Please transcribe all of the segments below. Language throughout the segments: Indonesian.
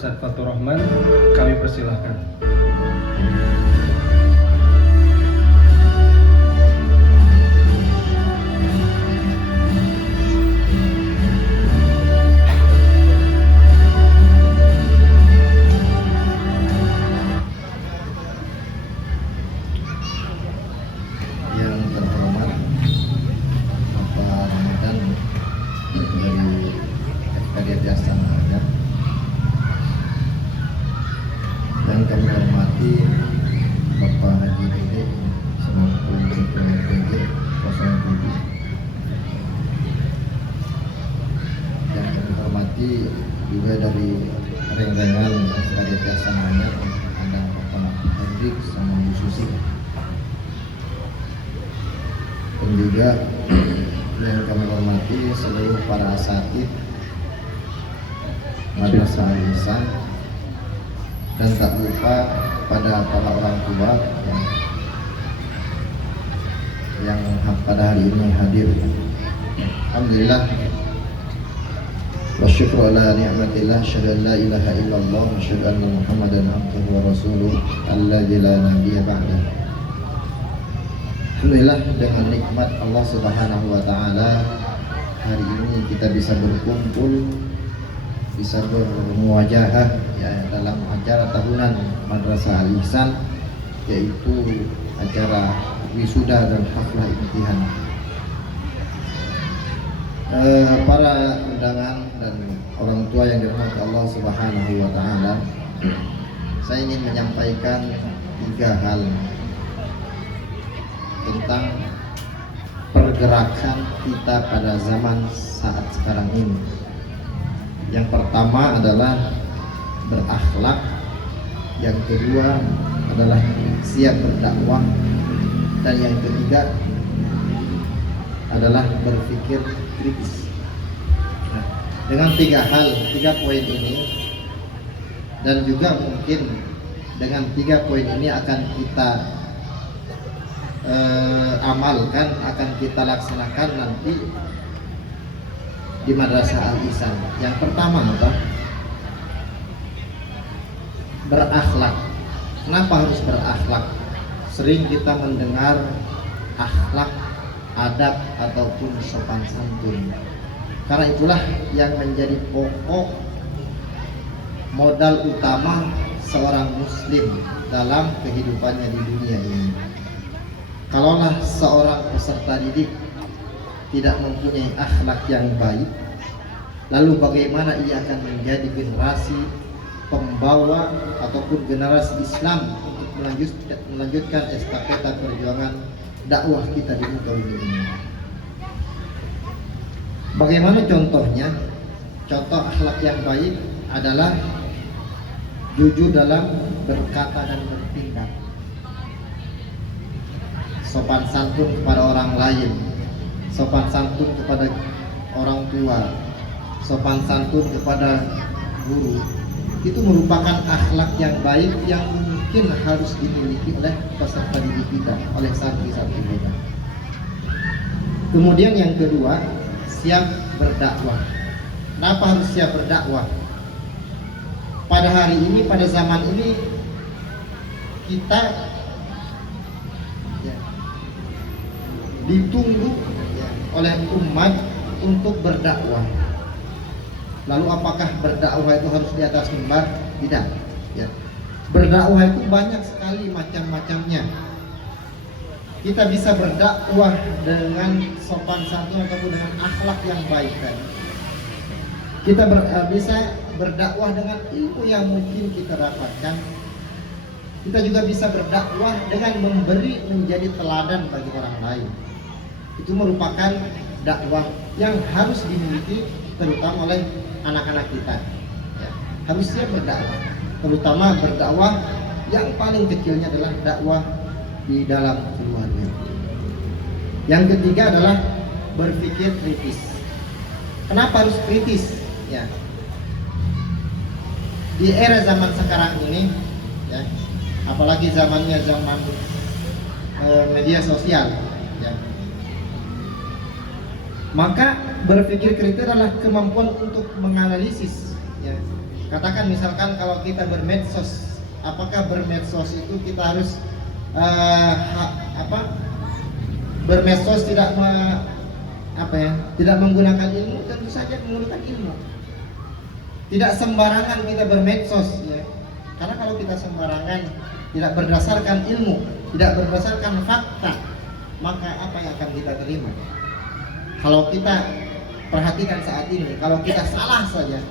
Ustadz Fatur Rahman, kami persilahkan. Yang kami hormati Bapak Haji Dede selaku Ketua PJ 07. Yang kami hormati juga dari renggangan Kadek Jasananya ada Bapak Hendrik sama Bu Susi. Dan juga yang kami hormati seluruh para asatidz Madrasah Al-Ihsan, dan tak lupa pada para orang tua yang pada hari ini hadir. Alhamdulillah wa syukru ala ni'matillah, asyhadu an la ilaha illallah wa asyhadu anna Muhammadan abduhu wa rasuluh alladzi la nabiyya ba'dah. Alhamdulillah, dengan nikmat Allah Subhanahu wa taala hari ini kita bisa berkumpul, bisa bermuwajahah ya dalam acara tahunan Madrasah Al-Ihsan, yaitu acara wisuda dan haflah imtihan. Para undangan dan orang tua yang dirahmati Allah Subhanahu wa taala, saya ingin menyampaikan 3 hal tentang pergerakan kita pada zaman saat sekarang ini. Yang pertama adalah berakhlak, yang kedua adalah siap berdakwah, dan yang ketiga adalah berpikir kritis. Nah, dengan 3 poin ini, dan juga mungkin dengan 3 poin ini akan kita amalkan, akan kita laksanakan nanti di Madrasah Al-Ihsan. Yang pertama apa? Berakhlak. Kenapa harus berakhlak? Sering kita mendengar akhlak, adab ataupun sopan santun. Karena itulah yang menjadi pokok modal utama seorang muslim dalam kehidupannya di dunia ini. Kalaulah seorang peserta didik tidak mempunyai akhlak yang baik, lalu bagaimana ia akan menjadi generasi pembawa ataupun generasi Islam untuk melanjutkan estafeta perjuangan dakwah kita di muka bumi ini? Bagaimana contohnya? Contoh akhlak yang baik adalah jujur dalam berkata dan bertindak, sopan santun kepada orang lain, sopan santun kepada orang tua, sopan santun kepada guru. Itu merupakan akhlak yang baik yang mungkin harus dimiliki oleh peserta didik kita, oleh santri-santri kita. Kemudian yang kedua, siap berdakwah. Kenapa harus siap berdakwah? Pada hari ini, pada zaman ini, kita ditunggu oleh umat untuk berdakwah. Lalu apakah berdakwah itu harus di atas mimbar? Tidak. Ya. Berdakwah itu banyak sekali macam-macamnya. Kita bisa berdakwah dengan sopan santun ataupun dengan akhlak yang baik. Kita bisa berdakwah dengan ilmu yang mungkin kita dapatkan. Kita juga bisa berdakwah dengan memberi menjadi teladan bagi orang lain. Itu merupakan dakwah yang harus dimiliki terutama oleh anak-anak kita. Ya, harus siap berdakwah, terutama berdakwah yang paling kecilnya adalah dakwah di dalam keluarga. Yang ketiga adalah berpikir kritis. Kenapa harus kritis? Ya, di era zaman sekarang ini, ya, apalagi zamannya zaman media sosial, ya, maka berpikir kritis adalah kemampuan untuk menganalisis, ya, Katakan misalkan kalau kita bermedsos, apakah bermedsos itu kita harus bermedsos tidak menggunakan ilmu? Tentu saja menggunakan ilmu. Tidak sembarangan kita bermedsos, ya. Karena kalau kita sembarangan, tidak berdasarkan ilmu, tidak berdasarkan fakta, maka apa yang akan kita terima? Kalau kita perhatikan saat ini, kalau kita salah saja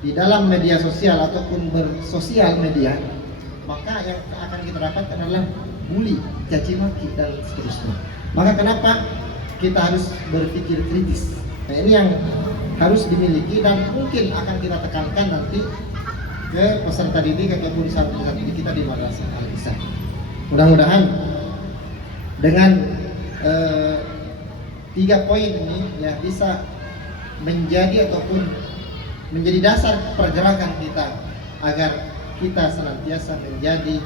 di dalam media sosial ataupun bersosial media, maka yang akan kita dapatkan adalah bully, caci maki dan seterusnya. Maka kenapa kita harus berpikir kritis? Nah, ini yang harus dimiliki dan mungkin akan kita tekankan nanti ke peserta didik ataupun santri-santri kita di Madrasah Al-Ihsan. Mudah-mudahan dengan 3 poin ini ya bisa menjadi ataupun menjadi dasar pergerakan kita agar kita senantiasa menjadi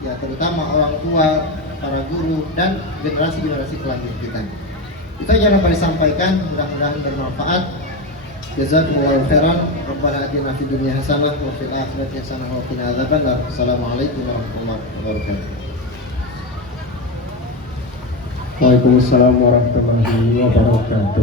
ya terutama orang tua, para guru dan generasi-generasi selanjutnya kita. Itu aja yang dapat disampaikan, mudah-mudahan bermanfaat. Jazakumullahu khairan. Rabbana atina fid dunya hasanah wa fil akhirati hasanah wa qina adzabannar. Assalamualaikum warahmatullahi wabarakatuh. Waalaikumsalam warahmatullahi wabarakatuh.